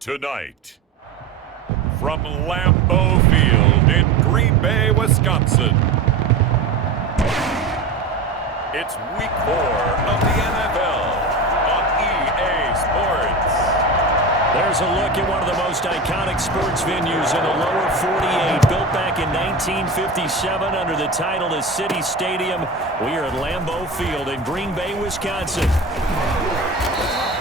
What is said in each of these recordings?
Tonight, from Lambeau Field in Green Bay, Wisconsin, it's Week 4 of the NFL on EA Sports. There's a look at one of the most iconic sports venues in the lower 48, built back in 1957 under the title of City Stadium. We are at Lambeau Field in Green Bay, Wisconsin.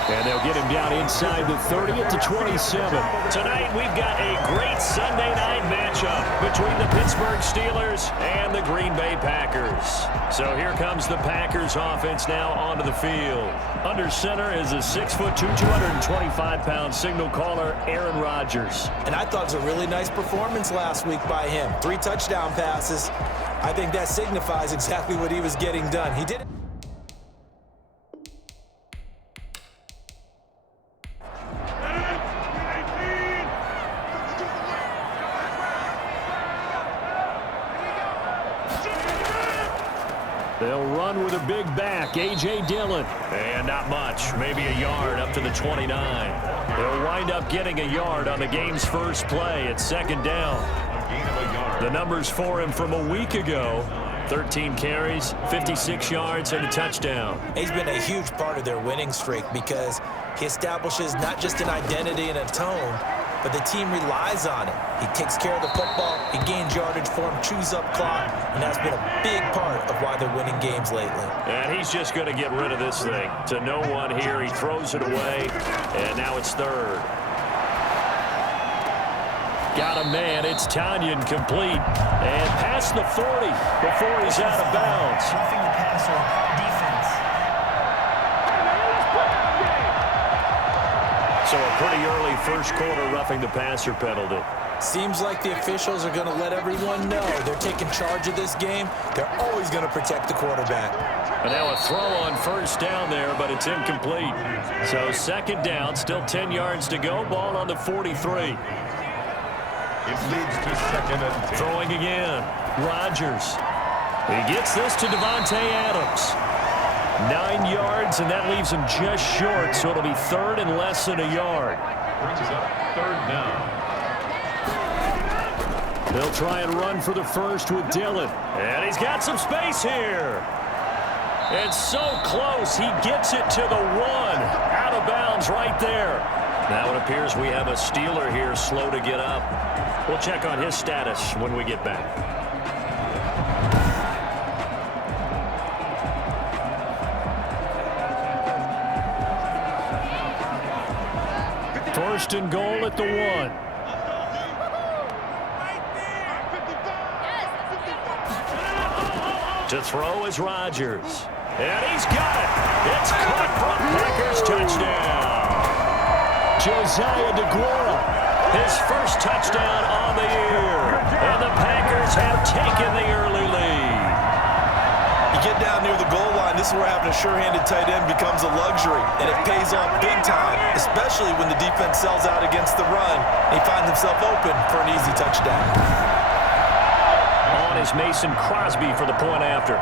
And they'll get him down inside the 30 at the 27. Tonight, we've got a great Sunday night matchup between the Pittsburgh Steelers and the Green Bay Packers. So here comes the Packers offense now onto the field. Under center is a 6'2", 225-pound signal caller, Aaron Rodgers. And I thought it was a really nice performance last week by him. 3 touchdown passes. I think that signifies exactly what he was getting done. He did it. They'll run with a big back, A.J. Dillon. And not much, maybe a yard up to the 29. They'll wind up getting a yard on the game's first play at second down. The numbers for him from a week ago: 13 carries, 56 yards, and a touchdown. He's been a huge part of their winning streak because he establishes not just an identity and a tone, but the team relies on it. He takes care of the football, he gains yardage for him, chews up clock, and that's been a big part of why they're winning games lately. And he's just going to get rid of this thing. To no one here, he throws it away, and now it's third. Got a man, it's Tanyan, complete, and past the 40 before he's out of bounds. Roughing the passer defense. So a pretty early first quarter roughing the passer penalty. Seems like the officials are going to let everyone know they're taking charge of this game. They're always going to protect the quarterback. And now a throw on first down there, but it's incomplete. So second down, still 10 yards to go, ball on the 43. It leads to second and 10. Throwing again, Rodgers. He gets this to Devontae Adams. 9 yards, and that leaves him just short, so it'll be third and less than a yard. Brings us up third down. They'll try and run for the first with Dillon. And he's got some space here. And so close, he gets it to the 1. Out of bounds right there. Now it appears we have a Steeler here slow to get up. We'll check on his status when we get back. First and goal at the 1. To throw is Rodgers. And he's got it. It's caught for a Packers touchdown. Josiah DeGuara, his first touchdown on the year. And the Packers have taken the early lead. You get down near the goal line, this is where having a sure-handed tight end becomes a luxury, and it pays off big time, especially when the defense sells out against the run, and he finds himself open for an easy touchdown. On is Mason Crosby for the point after.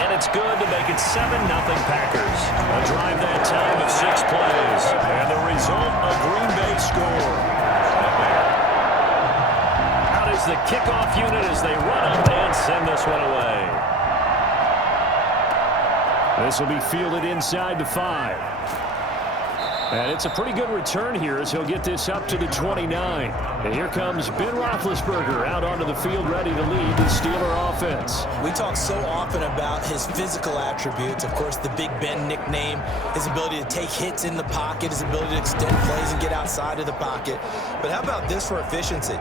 And it's good to make it 7-0 Packers. A drive that time of 6 plays. And the result, a Green Bay score. Out is the kickoff unit as they run up and send this one away. This will be fielded inside the 5. And it's a pretty good return here as he'll get this up to the 29. And here comes Ben Roethlisberger out onto the field ready to lead the Steeler offense. We talk so often about his physical attributes. Of course, the Big Ben nickname, his ability to take hits in the pocket, his ability to extend plays and get outside of the pocket. But how about this for efficiency?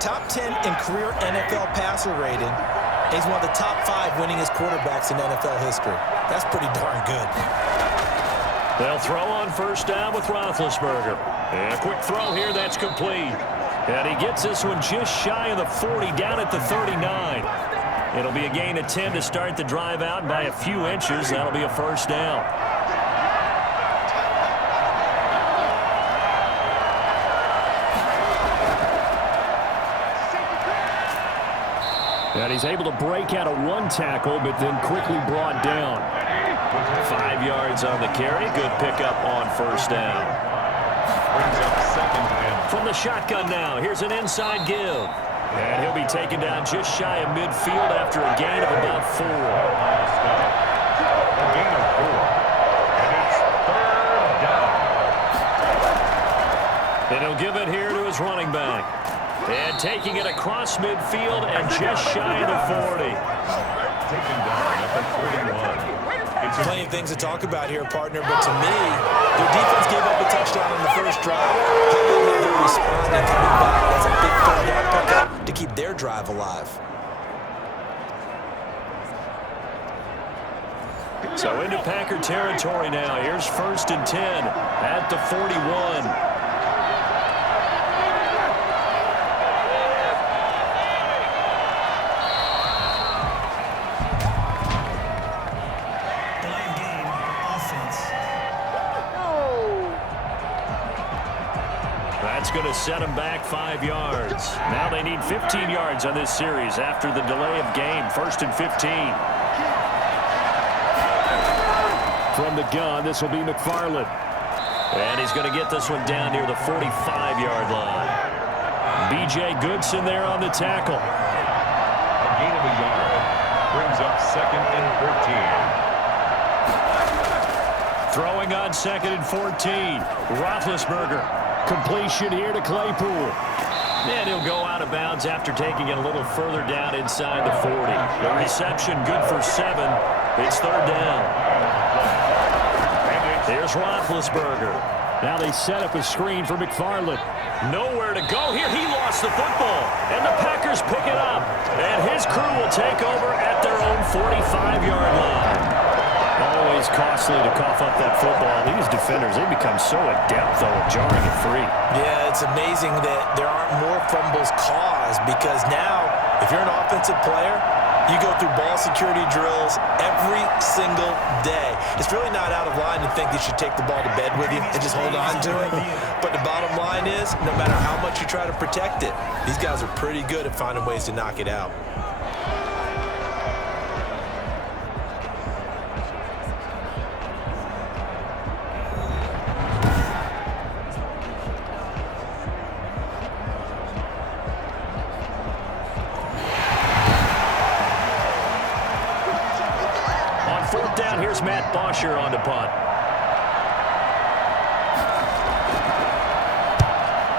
Top 10 in career NFL passer rating. He's one of the top 5 winningest quarterbacks in NFL history. That's pretty darn good. They'll throw on first down with Roethlisberger. And a quick throw here, that's complete. And he gets this one just shy of the 40, down at the 39. It'll be a gain of 10 to start the drive out. By a few inches, that'll be a first down. And he's able to break out of 1 tackle, but then quickly brought down. 5 yards on the carry. Good pickup on first down. Brings up second and From the shotgun now, here's an inside give. And he'll be taken down just shy of midfield after a gain of about 4. a gain of 4. And it's third down. And he'll give it here to his running back. And taking it across midfield and just shy of the 40. Taken down at the 41. Plenty of things to talk about here, partner, but to me, their defense gave up a touchdown on the first drive. How about how they're responding, coming back? That's a big third down pickup to keep their drive alive. So into Packer territory now. Here's 1st and 10 at the 41. That's going to set them back 5 yards. Now they need 15 yards on this series after the delay of game. 1st and 15. From the gun, this will be McFarland. And he's going to get this one down near the 45-yard line. B.J. Goodson there on the tackle. A gain of a yard. Brings up 2nd and 14. Throwing on 2nd and 14. Roethlisberger. Completion here to Claypool. And he'll go out of bounds after taking it a little further down inside the 40. The reception good for 7. It's third down. Here's Roethlisberger. Now they set up a screen for McFarland. Nowhere to go here. He lost the football. And the Packers pick it up. And his crew will take over at their own 45-yard line. Always costly to cough up that football. These defenders, they become so adept, though, at jarring it free. Yeah, it's amazing that there aren't more fumbles caused because now, if you're an offensive player, you go through ball security drills every single day. It's really not out of line to think you should take the ball to bed with you and just hold on to it. But the bottom line is, no matter how much you try to protect it, these guys are pretty good at finding ways to knock it out. Here's Matt Bosher on the punt.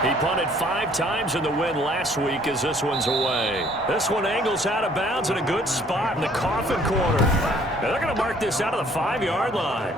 He punted 5 times in the win last week as this one's away. This one angles out of bounds in a good spot in the coffin corner. Now they're going to mark this out of the 5-yard line.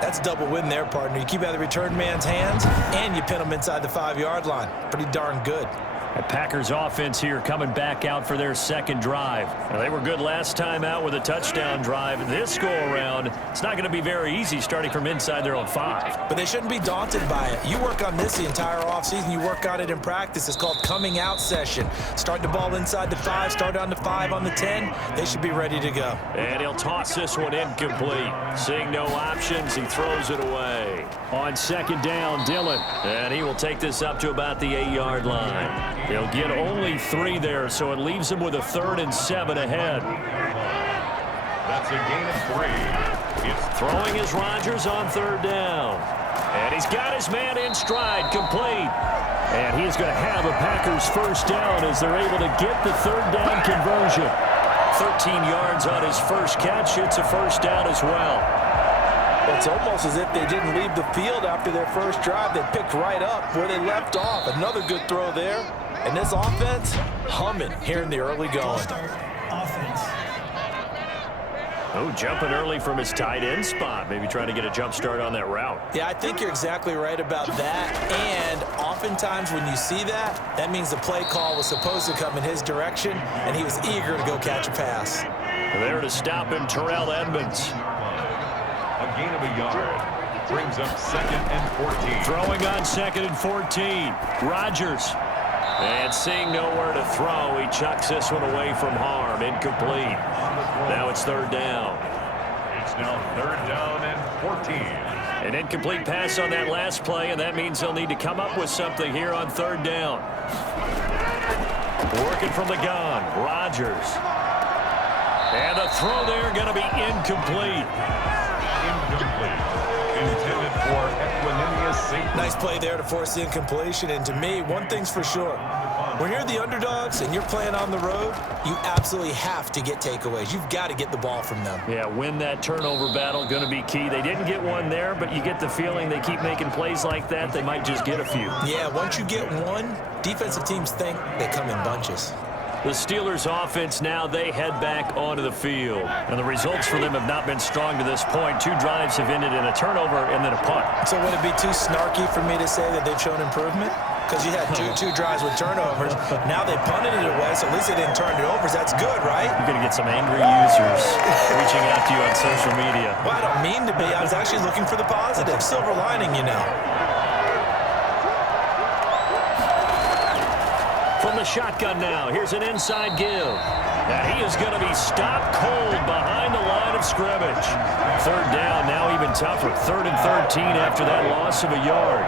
That's a double win there, partner. You keep out of the return man's hands, and you pin them inside the 5-yard line. Pretty darn good. The Packers offense here coming back out for their second drive. Now, they were good last time out with a touchdown drive. This go-around, it's not going to be very easy starting from inside their own 5. But they shouldn't be daunted by it. You work on this the entire offseason. You work on it in practice. It's called coming out session. Start the ball inside the 5, start on the 5 on the 10. They should be ready to go. And he'll toss this one incomplete. Seeing no options, he throws it away. On second down, Dillon. And he will take this up to about the 8-yard line. He'll get only 3 there, so it leaves him with a 3rd and 7 ahead. That's a gain of 3. It's throwing is Rodgers on 3rd down. And he's got his man in stride, complete. And he's going to have a Packers first down as they're able to get the 3rd down conversion. 13 yards on his first catch. It's a first down as well. It's almost as if they didn't leave the field after their first drive. They picked right up where they left off. Another good throw there. And this offense, humming here in the early going. Oh, jumping early from his tight end spot. Maybe trying to get a jump start on that route. Yeah, I think you're exactly right about that. And oftentimes when you see that, that means the play call was supposed to come in his direction, and he was eager to go catch a pass. There to stop him, Terrell Edmonds. a gain of a yard. Brings up 2nd and 14. Throwing on 2nd and 14. Rodgers. And seeing nowhere to throw, he chucks this one away from harm. Incomplete. Now it's 3rd down. It's now 3rd down and 14. An incomplete pass on that last play, and that means they'll need to come up with something here on 3rd down. Working from the gun, Rodgers. And the throw there going to be incomplete. play there to force the incompletion. And to me, one thing's for sure. When you're the underdogs and you're playing on the road, you absolutely have to get takeaways. You've got to get the ball from them. Yeah, win that turnover battle, going to be key. They didn't get one there, but you get the feeling they keep making plays like that, they might just get a few. Yeah, once you get one, defensive teams think they come in bunches. The Steelers offense now, they head back onto the field. And the results for them have not been strong to this point. 2 drives have ended in a turnover and then a punt. So would it be too snarky for me to say that they've shown improvement? Because you had two drives with turnovers. Now they punted it away, so at least they didn't turn it over. That's good, right? You're going to get some angry users reaching out to you on social media. Well, I don't mean to be. I was actually looking for the positive. Silver lining, you know. From the shotgun now, here's an inside give. And he is going to be stopped cold behind the line of scrimmage. 3rd down, now even tougher. 3rd and 13 after that loss of a yard.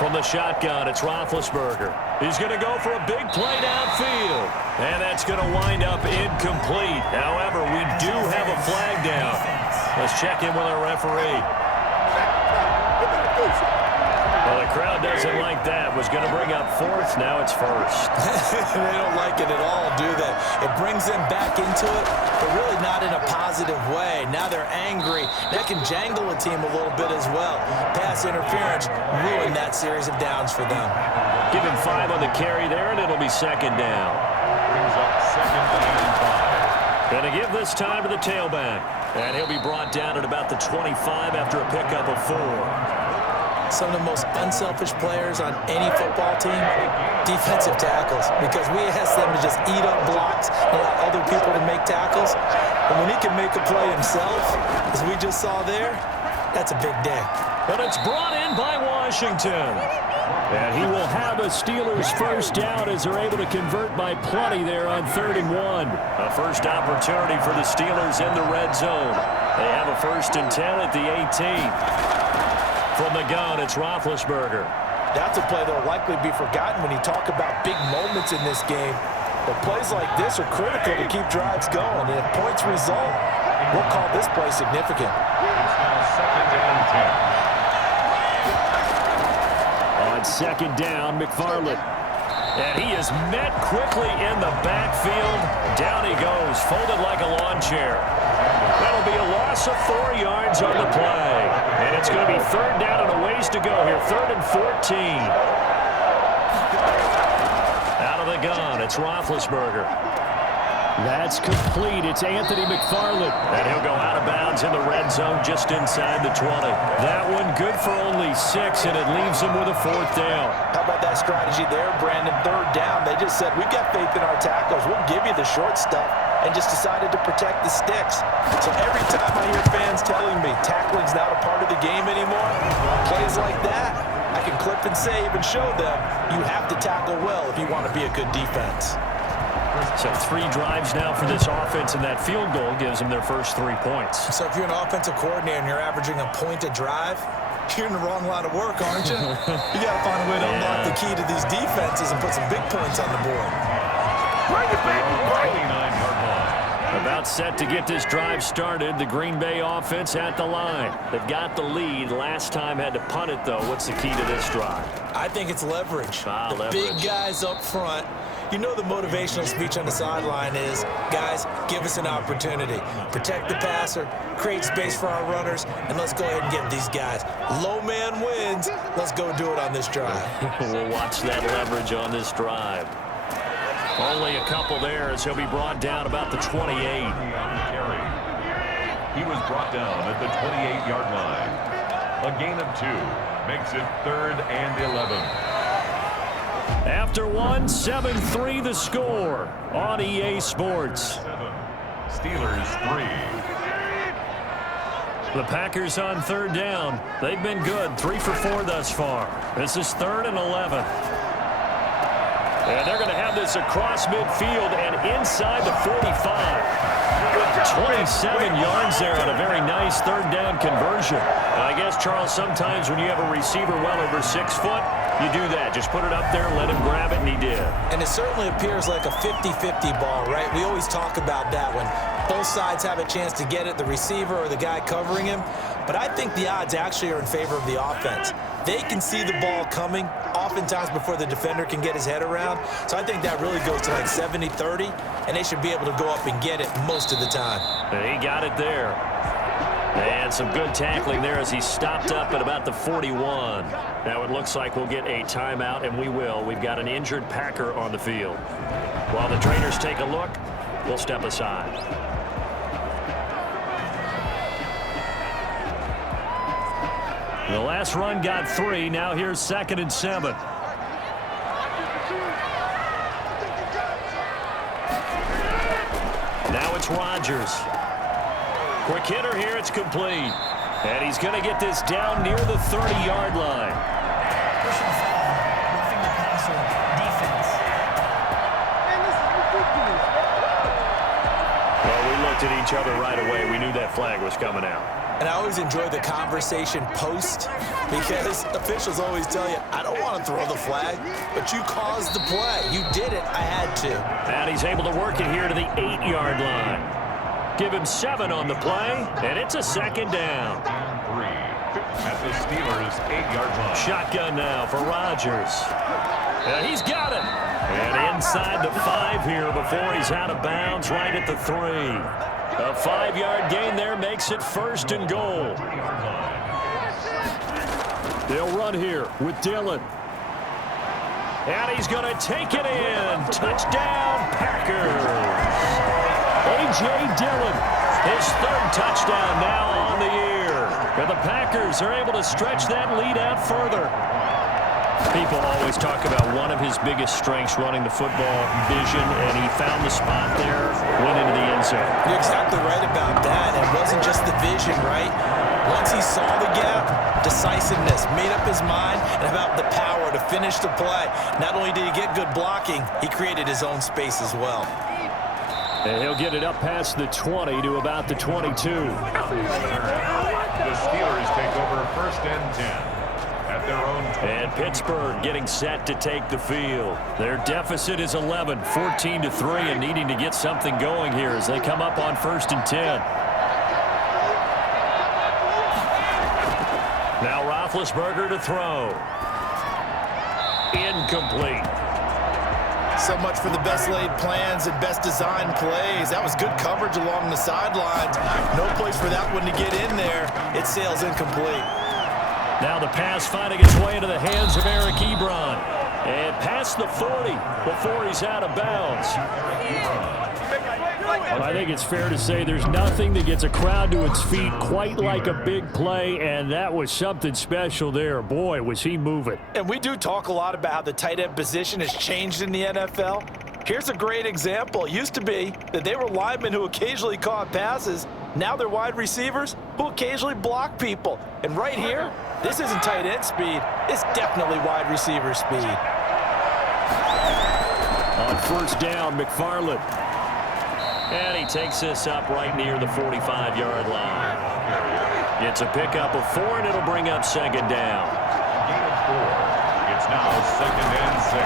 From the shotgun, it's Roethlisberger. He's going to go for a big play downfield. And that's going to wind up incomplete. However, we do have a flag down. Let's check in with our referee. Well, the crowd doesn't like that. Was going to bring up 4th. Now it's 1st. They don't like it at all, do they? It brings them back into it, but really not in a positive way. Now they're angry. That can jangle a team a little bit as well. Pass interference ruined that series of downs for them. Give him 5 on the carry there, and it'll be 2nd down. Brings up 2nd and 5. Going to give this time to the tailback. And he'll be brought down at about the 25 after a pickup of 4. Some of the most unselfish players on any football team, defensive tackles, because we ask them to just eat up blocks and allow other people to make tackles. But when he can make a play himself, as we just saw there, that's a big day. But it's brought in by Washington. And he will have a Steelers 1st down as they're able to convert by plenty there on 3rd and 1. A first opportunity for the Steelers in the red zone. They have a 1st and 10 at the 18. From the gun, it's Roethlisberger. That's a play that will likely be forgotten when you talk about big moments in this game. But plays like this are critical to keep drives going. And if points result, we'll call this play significant. It's now 2nd and 10. On 2nd down, McFarland. And he is met quickly in the backfield. Down he goes, folded like a lawn chair. That'll be a loss of 4 yards on the play. And it's going to be 3rd down and a ways to go here. 3rd and 14. Out of the gun, it's Roethlisberger. That's complete. It's Anthony McFarland. And he'll go out of bounds in the red zone just inside the 20. That one good for only 6, and it leaves him with a 4th down. How about that strategy there, Brandon? 3rd down. They just said, we've got faith in our tackles. We'll give you the short stuff, and just decided to protect the sticks. So every time I hear fans telling me tackling's not a part of the game anymore, plays like that, I can clip and save and show them you have to tackle well if you want to be a good defense. So 3 drives now for this offense, and that field goal gives them their first 3 points. So if you're an offensive coordinator and you're averaging a point a drive, you're in the wrong line of work, aren't you? You got to find a way to unlock the key to these defenses and put some big points on the board. Bring it back, 29-yard line. About set to get this drive started. The Green Bay offense at the line. They've got the lead. Last time had to punt it, though. What's the key to this drive? I think it's leverage. Leverage. Big guys up front. You know the motivational speech on the sideline is, guys, give us an opportunity. Protect the passer, create space for our runners, and let's go ahead and get these guys. Low man wins. Let's go do it on this drive. We'll watch that leverage on this drive. Only a couple there as he'll be brought down about the 28. He was brought down at the 28-yard line. A gain of 2 makes it 3rd and 11. After 1, 7-3 the score on EA Sports. 7. Steelers 3. The Packers on 3rd down. They've been good, 3 for 4 thus far. This is 3rd and 11. And they're going to have this across midfield and inside the 45. 27 yards there on a very nice 3rd down conversion. And I guess, Charles, sometimes when you have a receiver well over 6 foot, you do that. Just put it up there, let him grab it, and he did. And it certainly appears like a 50-50 ball, right? We always talk about that one. Both sides have a chance to get it, the receiver or the guy covering him. But I think the odds actually are in favor of the offense. They can see the ball coming oftentimes before the defender can get his head around. So I think that really goes to like 70-30, and they should be able to go up and get it most of the time. And he got it there. And some good tackling there as he stopped up at about the 41. Now it looks like we'll get a timeout, and we will. We've got an injured Packer on the field. While the trainers take a look, we'll step aside. The last run got 3. Now here's 2nd and 7. Now it's Rodgers. Quick hitter here. It's complete. And he's going to get this down near the 30-yard line. Personal foul, roughing the passer, defense. Well, we looked at each other right away. We knew that flag was coming out. And I always enjoy the conversation post because officials always tell you, I don't want to throw the flag, but you caused the play. You did it. I had to. And he's able to work it here to the 8-yard line. Give him 7 on the play, and it's a 2nd down. 3 at the Steelers' 8-yard line. Shotgun now for Rodgers. And he's got it. And inside the 5 here before he's out of bounds right at the 3. A 5-yard gain there makes it 1st and goal. They'll run here with Dillon. And he's going to take it in. Touchdown, Packers. A.J. Dillon, his 3rd touchdown now on the year. And the Packers are able to stretch that lead out further. People always talk about one of his biggest strengths running the football, vision, and he found the spot there, went into the end zone. You're exactly right about that. It wasn't just the vision, right? Once he saw the gap, decisiveness, made up his mind, and about the power to finish the play. Not only did he get good blocking, he created his own space as well. And he'll get it up past the 20 to about the 22. The Steelers take over 1st and 10. At their own 20. And Pittsburgh getting set to take the field. Their deficit is 11, 14-3, and needing to get something going here as they come up on 1st and 10. Now Roethlisberger to throw. Incomplete. So much for the best laid plans and best designed plays. That was good coverage along the sidelines. No place for that one to get in there. It sails incomplete. Now the pass finding its way into the hands of Eric Ebron. And past the 40 before he's out of bounds. Well, I think it's fair to say there's nothing that gets a crowd to its feet quite like a big play, and that was something special there. Boy, was he moving. And we do talk a lot about how the tight end position has changed in the NFL. Here's a great example. It used to be that they were linemen who occasionally caught passes. Now they're wide receivers who occasionally block people. And right here, this isn't tight end speed. It's definitely wide receiver speed. On 1st down, McFarland. And he takes this up right near the 45-yard line. It's a pickup of 4, and it'll bring up 2nd down. Gain of 4. It's now 2nd and 6.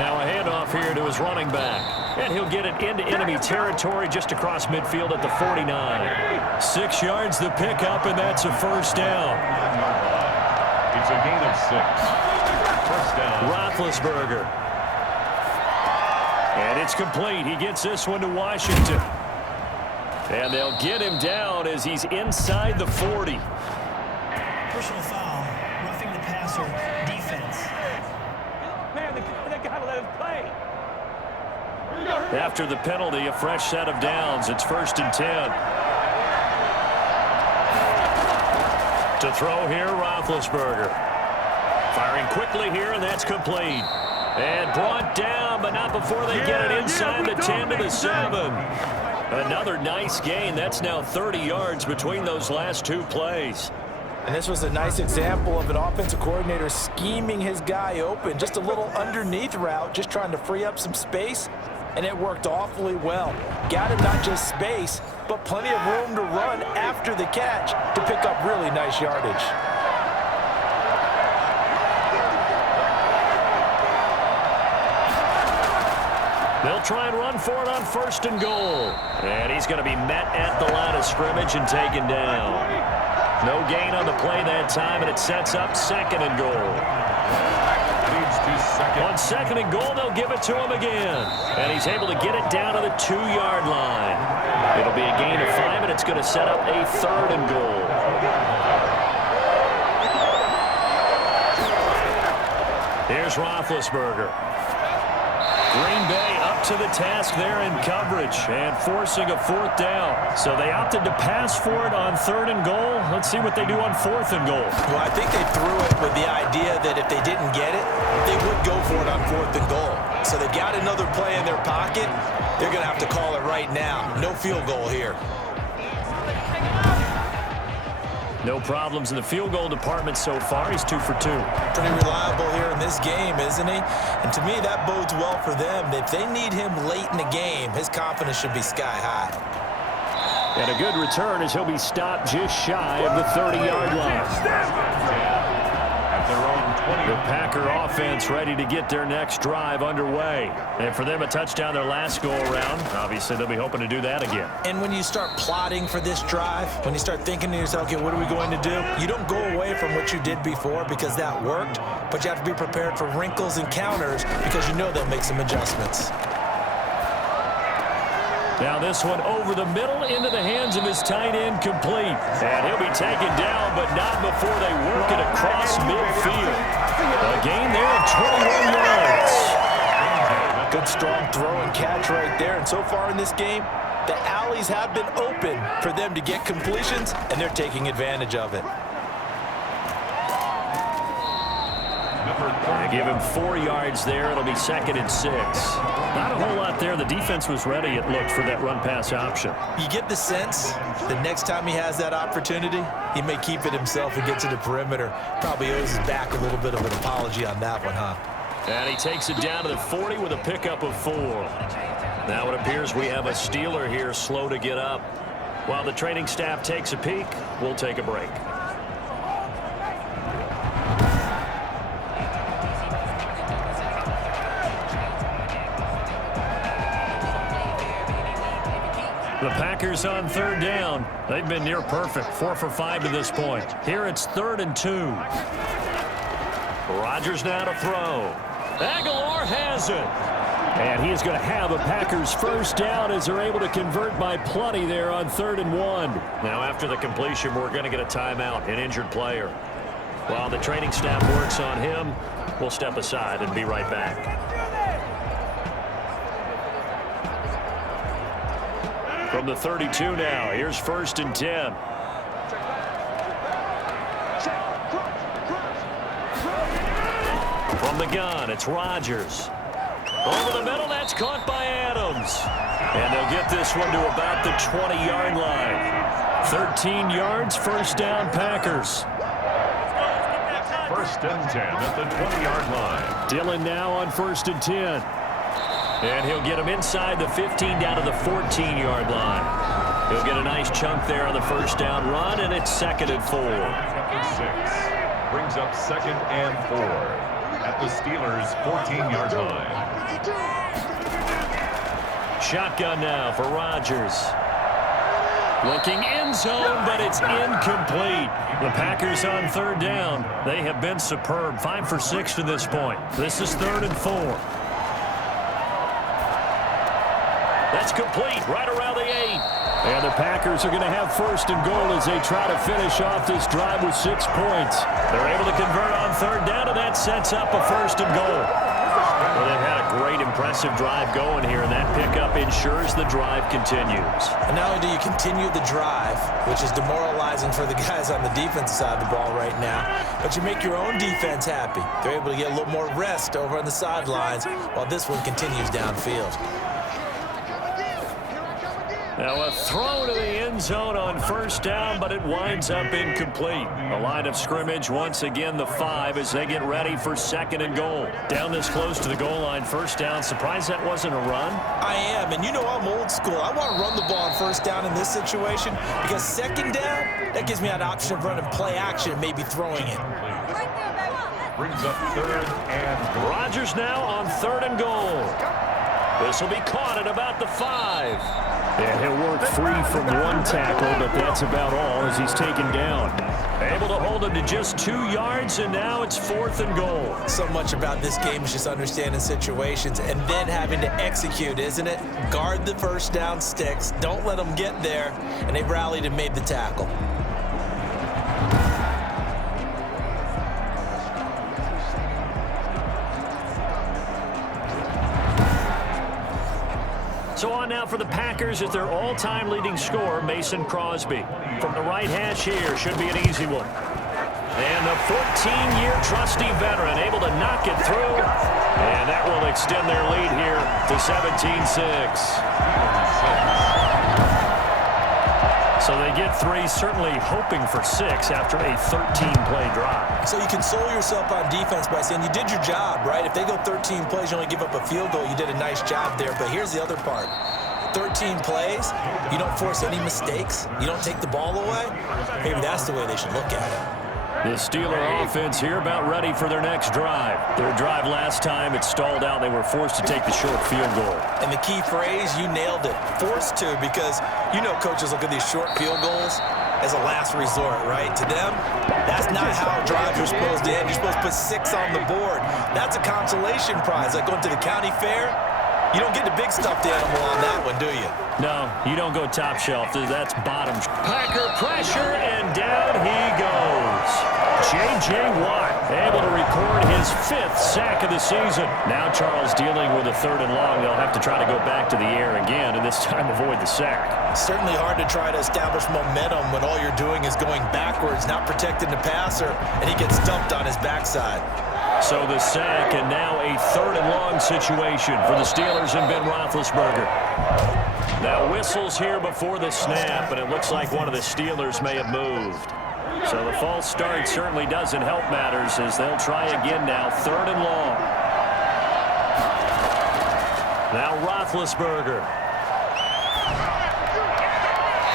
Now a handoff here to his running back. And he'll get it into enemy territory just across midfield at the 49. 6 yards the pickup, and that's a 1st down. It's a gain of 6. 1st down. Roethlisberger. And it's complete. He gets this one to Washington. And they'll get him down as he's inside the 40. Personal foul, roughing the passer, defense. Man, they gotta let him play. After the penalty, a fresh set of downs. It's 1st and 10. To throw here, Roethlisberger. Firing quickly here, and that's complete. And brought down, but not before they get it inside the 10 to the 7. Another nice gain. That's now 30 yards between those last 2 plays. And this was a nice example of an offensive coordinator scheming his guy open. Just a little underneath route, just trying to free up some space. And it worked awfully well. Got him not just space, but plenty of room to run after the catch to pick up really nice yardage. They'll try and run for it on 1st and goal. And he's going to be met at the line of scrimmage and taken down. No gain on the play that time, and it sets up 2nd and goal. Leads to second. On 2nd and goal, they'll give it to him again. And he's able to get it down to the 2-yard line. It'll be a gain of 5, and it's going to set up a 3rd and goal. Here's Roethlisberger. Green Bay up to the task there in coverage and forcing a 4th down. So they opted to pass for it on 3rd and goal. Let's see what they do on 4th and goal. Well, I think they threw it with the idea that if they didn't get it, they would go for it on 4th and goal. So they've got another play in their pocket. They're going to have to call it right now. No field goal here. No problems in the field goal department so far. He's 2 for 2. Pretty reliable here in this game, isn't he? And to me, that bodes well for them. If they need him late in the game, his confidence should be sky high. And a good return as he'll be stopped just shy of the 30-yard line. At their own 20. The Packer offense ready to get their next drive underway. And for them, a touchdown their last go-around. Obviously, they'll be hoping to do that again. And when you start plotting for this drive, when you start thinking to yourself, okay, what are we going to do? You don't go away from what you did before because that worked, but you have to be prepared for wrinkles and counters because you know they'll make some adjustments. Now this one over the middle into the hands of his tight end, complete. And he'll be taken down, but not before they work it across midfield. A gain there of 21 yards. Good strong throw and catch right there. And so far in this game, the alleys have been open for them to get completions, and they're taking advantage of it. They give him 4 yards there. It'll be 2nd and 6. Not a whole lot there. The defense was ready, it looked, for that run-pass option. You get the sense the next time he has that opportunity, he may keep it himself and get to the perimeter. Probably owes his back a little bit of an apology on that one, huh? And he takes it down to the 40 with a pickup of 4. Now it appears we have a Steeler here slow to get up. While the training staff takes a peek, we'll take a break. The Packers on 3rd down. They've been near perfect, 4 for 5 to this point. Here it's 3rd and 2. Rodgers now to throw. Aguilar has it. And he is going to have a Packers 1st down as they're able to convert by plenty there on 3rd and 1. Now after the completion, we're going to get a timeout, an injured player. While the training staff works on him, we'll step aside and be right back. From the 32 now, here's 1st and 10. From the gun, it's Rodgers. Over the middle, that's caught by Adams. And they'll get this one to about the 20-yard line. 13 yards, 1st down, Packers. 1st and 10 at the 20-yard line. Dillon now on 1st and 10. And he'll get him inside the 15 down to the 14-yard line. He'll get a nice chunk there on the 1st down run, and it's 2nd and 4. 6 brings up 2nd and 4 at the Steelers' 14-yard line. Shotgun now for Rodgers. Looking end zone, but it's incomplete. The Packers on 3rd down. They have been superb, 5 for 6 to this point. This is 3rd and 4. That's complete, right around the 8. And the Packers are going to have 1st and goal as they try to finish off this drive with 6 points. They're able to convert on 3rd down, and that sets up a 1st and goal. Well, they've had a great, impressive drive going here, and that pickup ensures the drive continues. And not only do you continue the drive, which is demoralizing for the guys on the defensive side of the ball right now, but you make your own defense happy. They're able to get a little more rest over on the sidelines while this one continues downfield. Now a throw to the end zone on 1st down, but it winds up incomplete. The line of scrimmage, once again, the 5 as they get ready for 2nd and goal. Down this close to the goal line, 1st down. Surprised that wasn't a run? I am, and you know I'm old school. I want to run the ball on 1st down in this situation because 2nd down, that gives me an option of running play action, maybe throwing it. Brings up 3rd and goal. Rodgers now on 3rd and goal. This will be caught at about the 5. And he'll work free from one tackle, but that's about all as he's taken down. Able to hold him to just 2 yards, and now it's 4th and goal. So much about this game is just understanding situations and then having to execute, isn't it? Guard the first down sticks. Don't let them get there. And they rallied and made the tackle. So on now for the Packers is their all-time leading scorer, Mason Crosby. From the right hash here, should be an easy one. And the 14-year trusty veteran able to knock it through. And that will extend their lead here to 17-6. So they get 3, certainly hoping for 6 after a 13-play drive. So you console yourself on defense by saying you did your job, right? If they go 13 plays, you only give up a field goal, you did a nice job there. But here's the other part. 13 plays, you don't force any mistakes, you don't take the ball away. Maybe that's the way they should look at it. The Steeler offense here about ready for their next drive. Their drive last time, it stalled out. They were forced to take the short field goal. And the key phrase, you nailed it. Forced to, because you know coaches look at these short field goals as a last resort, right? To them, that's not how drives are supposed to end. You're supposed to put 6 on the board. That's a consolation prize. Like going to the county fair, you don't get the big stuffed animal on that one, do you? No, you don't go top shelf. That's bottom. Packer pressure, and down he goes. J.J. Watt able to record his 5th sack of the season. Now Charles dealing with a 3rd and long. They'll have to try to go back to the air again, and this time avoid the sack. Certainly hard to try to establish momentum when all you're doing is going backwards, not protecting the passer, and he gets dumped on his backside. So the sack, and now a 3rd and long situation for the Steelers and Ben Roethlisberger. Now whistles here before the snap, and it looks like one of the Steelers may have moved. So the false start certainly doesn't help matters as they'll try again now, 3rd and long. Now Roethlisberger.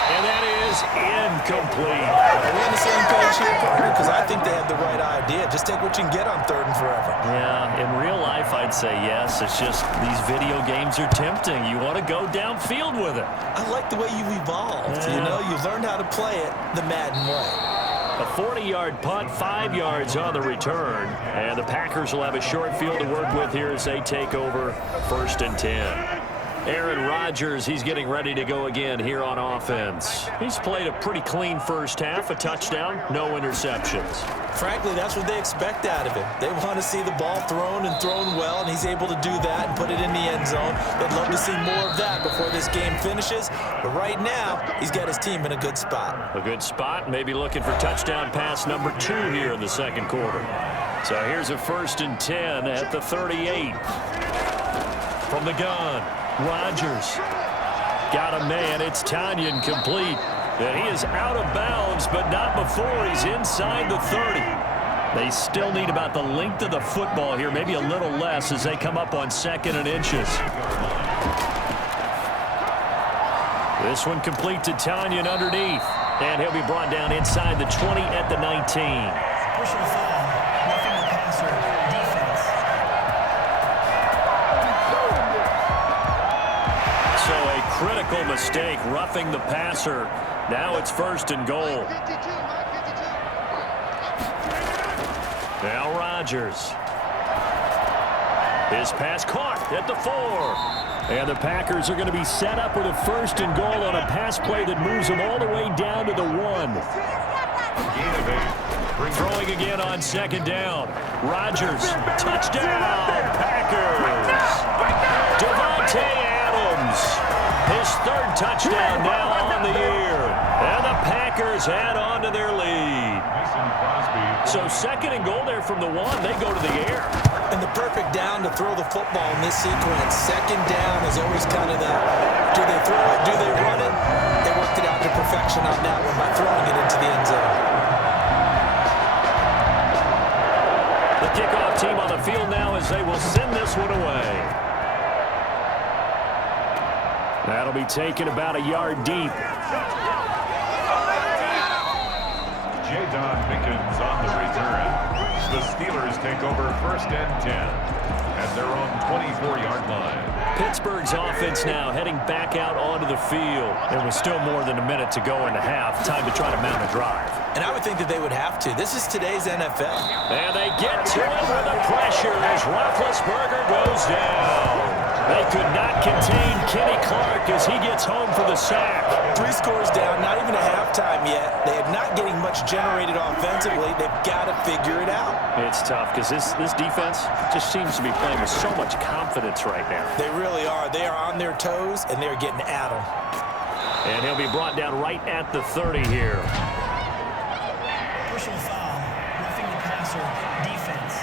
And that is incomplete. Are we on the same page here, partner? Because I think they had the right idea. Just take what you can get on 3rd and forever. Yeah, in real life, I'd say yes. It's just these video games are tempting. You want to go downfield with it. I like the way you've evolved. Yeah. You know, you've learned how to play it the Madden way. A 40-yard punt, 5 yards on the return. And the Packers will have a short field to work with here as they take over 1st and 10. Aaron Rodgers, he's getting ready to go again here on offense. He's played a pretty clean first half, a touchdown, no interceptions. Frankly, that's what they expect out of him. They want to see the ball thrown and thrown well, and he's able to do that and put it in the end zone. They'd love to see more of that before this game finishes. But right now, he's got his team in a good spot. A good spot, maybe looking for touchdown pass number 2 here in the 2nd quarter. So here's a 1st and 10 at the 38. From the gun. Rodgers got a man. It's Tanyan complete. And he is out of bounds, but not before he's inside the 30. They still need about the length of the football here, maybe a little less as they come up on 2nd and inches. This one complete to Tanyan underneath. And he'll be brought down inside the 20 at the 19. Personal foul, roughing the passer, defense. So a critical mistake, roughing the passer. Now it's 1st and goal. Now Rodgers. His pass caught at the 4. And the Packers are going to be set up with a 1st and goal on a pass play that moves them all the way down to the 1. Throwing again on 2nd down. Rodgers, touchdown, Packers. Devontae Adams, his 3rd touchdown now on the year. And the Packers add on to their lead. So 2nd and goal there from the 1. They go to the air. And the perfect down to throw the football in this sequence. 2nd down is always kind of the, do they throw it, do they run it? They worked it out to perfection on that one by throwing it into the end zone. The kickoff team on the field now as they will send this one away. That'll be taken about a yard deep. J-Don Mickens on the return. The Steelers take over 1st and 10. at their own 24-yard line. Pittsburgh's offense now heading back out onto the field. There was still more than a minute to go in the half. Time to try to mount a drive. And I would think that they would have to. This is today's NFL. And they get to it with the pressure as Roethlisberger goes down. They could not contain Kenny Clark as he gets home for the sack. 3 scores down, not even a halftime yet. They are not getting much generated offensively. They've got to figure it out. It's tough because this defense just seems to be playing with so much confidence right now. They really are. They are on their toes, and they're getting at them. And he'll be brought down right at the 30 here. Personal foul, roughing the passer, defense.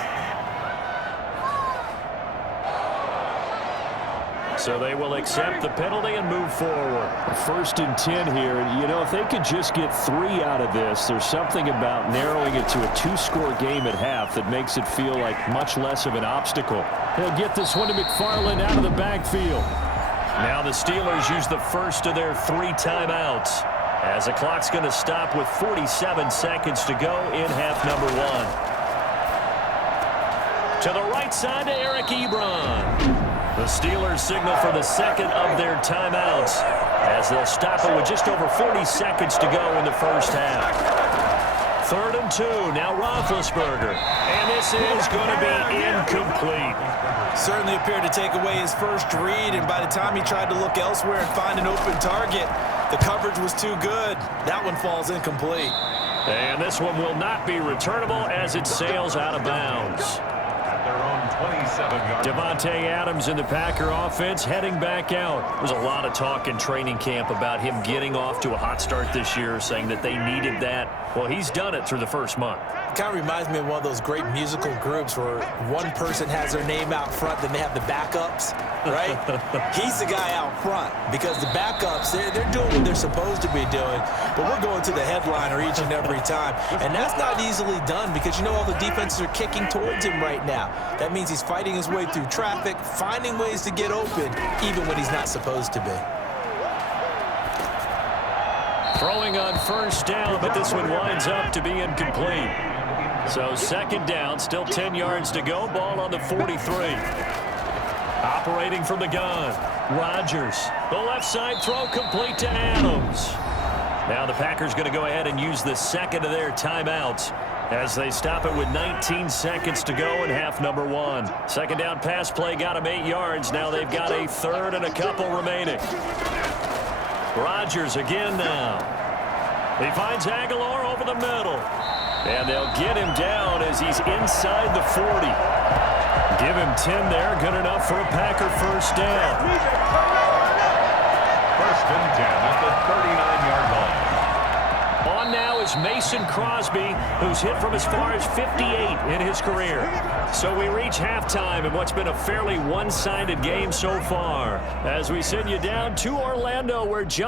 So they will accept the penalty and move forward. 1st and 10 here. You know, if they could just get 3 out of this, there's something about narrowing it to a 2-score game at half that makes it feel like much less of an obstacle. He'll get this one to McFarland out of the backfield. Now the Steelers use the first of their 3 timeouts as the clock's going to stop with 47 seconds to go in half number 1. To the right side to Eric Ebron. The Steelers signal for the second of their timeouts as they'll stop it with just over 40 seconds to go in the first half. 3rd and 2, now Roethlisberger. And this is going to be incomplete. Certainly appeared to take away his first read, and by the time he tried to look elsewhere and find an open target, the coverage was too good. That one falls incomplete. And this one will not be returnable as it sails out of bounds. Their own 27-yard line. Devontae Adams in the Packer offense heading back out. There's a lot of talk in training camp about him getting off to a hot start this year, saying that they needed that. Well, he's done it through the first month. It kind of reminds me of one of those great musical groups where one person has their name out front, then they have the backups, right? He's the guy out front because the backups, they're doing what they're supposed to be doing, but we're going to the headliner each and every time. And that's not easily done because, you know, all the defenses are kicking towards him right now. That means he's fighting his way through traffic, finding ways to get open, even when he's not supposed to be. Throwing on first down, but this one winds up to be incomplete. So 2nd down, still 10 yards to go. Ball on the 43. Operating from the gun, Rodgers. The left side throw complete to Adams. Now the Packers going to go ahead and use the second of their timeouts as they stop it with 19 seconds to go in half number 1. 2nd down pass play got them 8 yards. Now they've got a 3rd and a couple remaining. Rodgers again now. He finds Aguilar over the middle. And they'll get him down as he's inside the 40. Give him 10 there. Good enough for a Packer first down. 1st and 10 at the 39-yard line. On now is Mason Crosby, who's hit from as far as 58 in his career. So we reach halftime in what's been a fairly one-sided game so far as we send you down to Orlando where John